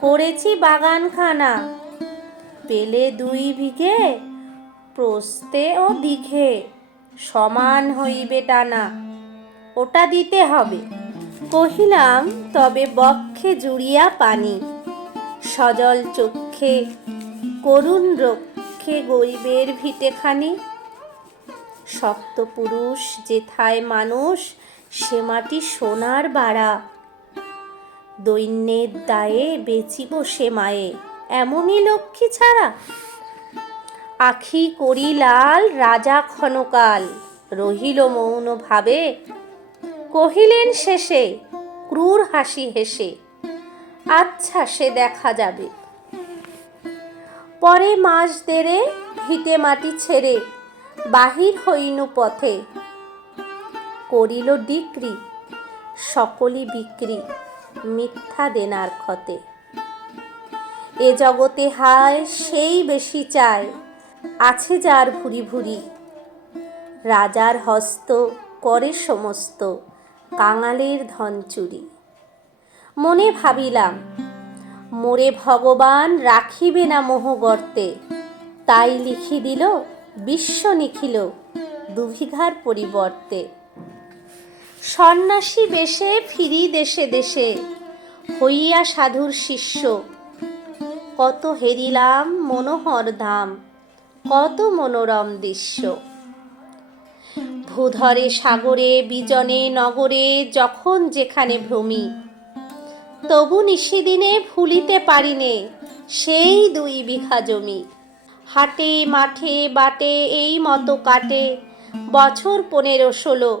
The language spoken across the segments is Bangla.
করেছি বাগানখানা। পেলে দুই বিঘে প্রস্তে ও দিঘে, সমান হইবে টানা। ওটা দিতে হবে। কহিলাম, তবে বক্ষে জুড়িয়া পানি। সজল চক্ষে করুণ রক্ষে গরিবের ভিটেখানি। সপ্তপুরুষ যেথায় মানুষ, সে মাটি সোনার বাড়া। দৈন্যের দায়ে বেচিব সে মায়ে। এমনই লক্ষ্মী ছাড়া? আখি করি লাল রাজা ক্ষণকাল, রহিল মৌন ভাবে কহিলেন শেষে, ক্রূর হাসি হেসে আচ্ছা সে দেখা যাবে। পরে মাস দেড়ে ভিটে মাটি ছেড়ে বাহির হইনু পথে, করিল ডিক্রি সকলি বিক্রি। মিথ্যা দেনার ক্ষতে। এ জগতে হায়, সেই বেশি চায়। আছে যার ভুরি ভুরি। রাজার হস্ত করে সমস্ত কাঙালের ধন চুরি। মনে ভাবিলাম, মোরে ভগবান রাখিবে না মোহ গর্তে। তাই লিখি দিল, বিশ্ব নিখিল দুভিঘার পরিবর্তে। সন্ন্যাসী বেশে ফিরি দেশে দেশে, হইয়া সাধুর শিষ্য। কত হেরিলাম মনোহর ধাম, কত মনোরম দৃশ্য। ভূধরে, সাগরে, বিজনে, নগরে, যখন যেখানে ভ্রমি, তবু নিশিদিনে ভুলিতে পারিনে সেই দুই বিঘা জমি। হাটে, মাঠে, বাটে, এই মতো কাটে বছর পনেরো ষোলো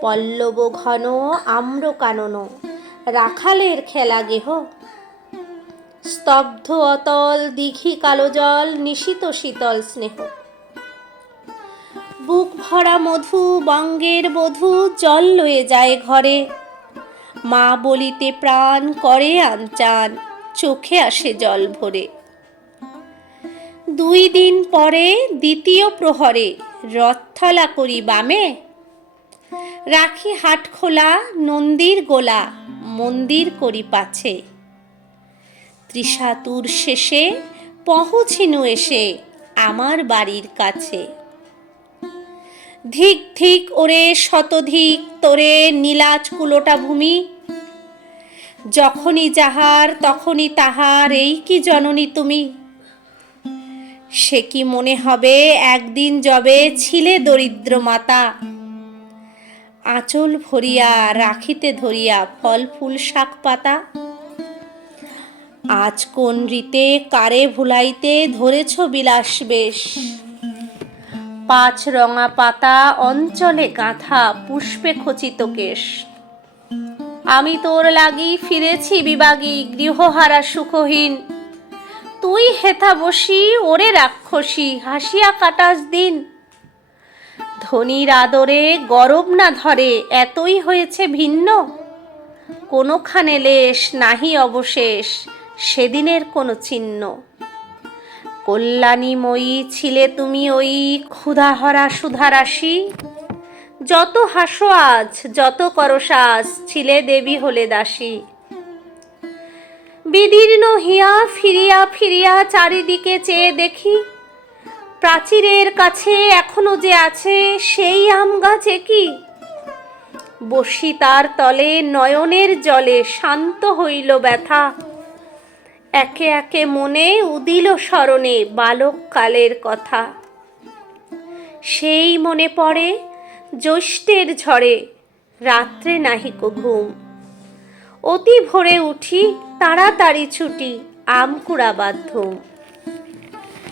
পল্লব ঘন, আম্র কানন। রাখালের খেলা গেহ। স্তব্ধ অতল, দিঘি কালো জল, নিশিত শীতল স্নেহ। বুক ভরা মধু, বঙ্গের বধু, জল লয়ে যায় ঘরে। মা বলিতে প্রাণ করে আনচান চোখে আসে জল ভরে। দুই দিন পরে দ্বিতীয় প্রহরে রথলা করি বামে রাখি হাট খোলা, নন্দীর গোলা, মন্দির করি পাছে। ত্রিশাতুর শেষে পহুছিনু এসে আমার বাড়ির কাছে। ধিক ধিক ওরে শতধিক, তোরে নীলাজ কুলোটা ভূমি। যখনই যাহার, তখনই তাহার, এই কি জননী তুমি? সে কি মনে হবে, একদিন যবে ছিলে দরিদ্র মাতা? আঁচল ভরিয়া রাখিতে ধরিয়া ফল, ফুল, শাক, পাতা? আজ কোন রীতে, কারে ভুলাইতে ধরেছ বিলাস বেশ? পাঁচ রঙা পাতা, অঞ্চলে গাঁথা পুষ্পে খচিত কেশ। আমি তোর লাগি ফিরেছি বিবাগী, গৃহহারা সুখহীন। তুই হেথা বসি, ওরে রাক্ষসী, হাসিয়া কাটাস দিন। ধনির আদরে গরব না ধরে, এতই হয়েছে ভিন্ন। কোনোখানে লেশ নাহি অবশেষ, সেদিনের কোনো চিহ্ন। কল্যাণীময়ী ছিলে তুমি ওই ক্ষুধাহরা সুধারাশি। যত হাসো আজ, যত করো ছিলে দেবী হলে দাসী। বিদীর্ণ হিয়া ফিরিয়া ফিরিয়া চারিদিকে চেয়ে দেখি প্রাচীরের কাছে এখনও যে আছে সেই আম গাছে কি? বসি তার তলে নয়নের জলে শান্ত হইল ব্যথা। একে একে মনে উদিল স্মরণে বালককালের কথা। সেই মনে পড়ে জ্যৈষ্ঠের ঝড়ে, রাত্রে নাহিক ঘুম। অতি ভোরে উঠি তাড়াতাড়ি ছুটি আম কুড়া বাধ্যম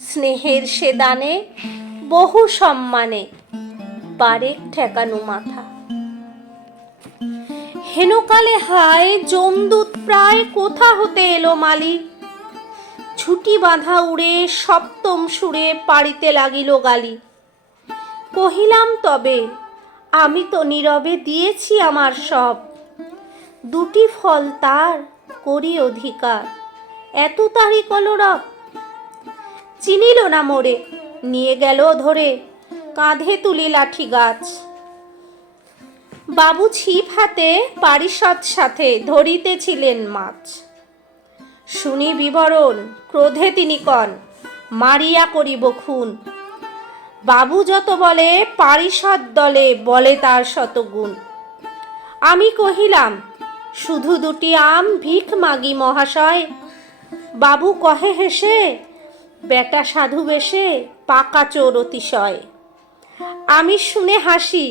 স্নেহের সে দানে বহু সম্মানে বারেক ঠেকানো মাথা। হেনকালে হায় জমদূত, প্রায় কোথা হতে এলো মালি? ছুটি বাঁধা উড়ে সপ্তম সুরে পাড়িতে লাগিল গালি। কহিলাম, তবে আমি তো নীরবে দিয়েছি আমার সব। দুটি ফল তার করি অধিকার। এত তারি কলরব চিনিল না মোরে? নিয়ে গেল ধরে, কাঁধে তুলি লাঠি গাছ। বাবু ছিপ হাতে পারিষদ সাথে ধরিতেছিলেন মাছ। শুনি বিবরণ, ক্রোধে তিনি কন, মারিয়া করিব খুন। বাবু যত বলে, পারিষদ দলে বলে তার শতগুণ। আমি কহিলাম, শুধু দুটি আম ভিক মাগি মহাশয়, বাবু কহে হেসে বেটা সাধু বেশে পাকা চোর অতিশয়। আমি শুনে হাসি,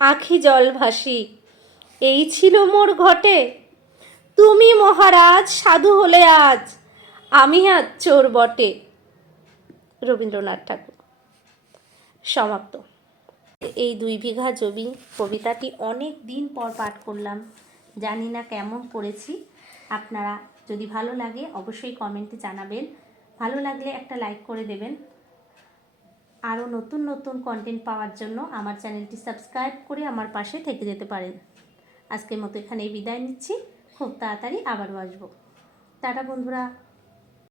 আখি জল ভাসি, এই ছিল মোর ঘটে। তুমি মহারাজ, সাধু হলে আজ আমি আজ চোর বটে। রবীন্দ্রনাথ ঠাকুর। সমাপ্ত। এই দুই বিঘা জমি কবিতাটি অনেক দিন পর পাঠ করলাম। জানি না কেমন পড়েছি। আপনারা যদি ভালো লাগে অবশ্যই কমেন্টে জানাবেন। ভালো লাগলে একটা লাইক করে দেবেন। আরও নতুন নতুন কন্টেন্ট পাওয়ার জন্য আমার চ্যানেলটি সাবস্ক্রাইব করে আমার পাশে থেকে যেতে পারেন। আজকের মতো এখানেই বিদায় নিচ্ছি। খুব তাড়াতাড়ি আবারও আসব। টাটা বন্ধুরা।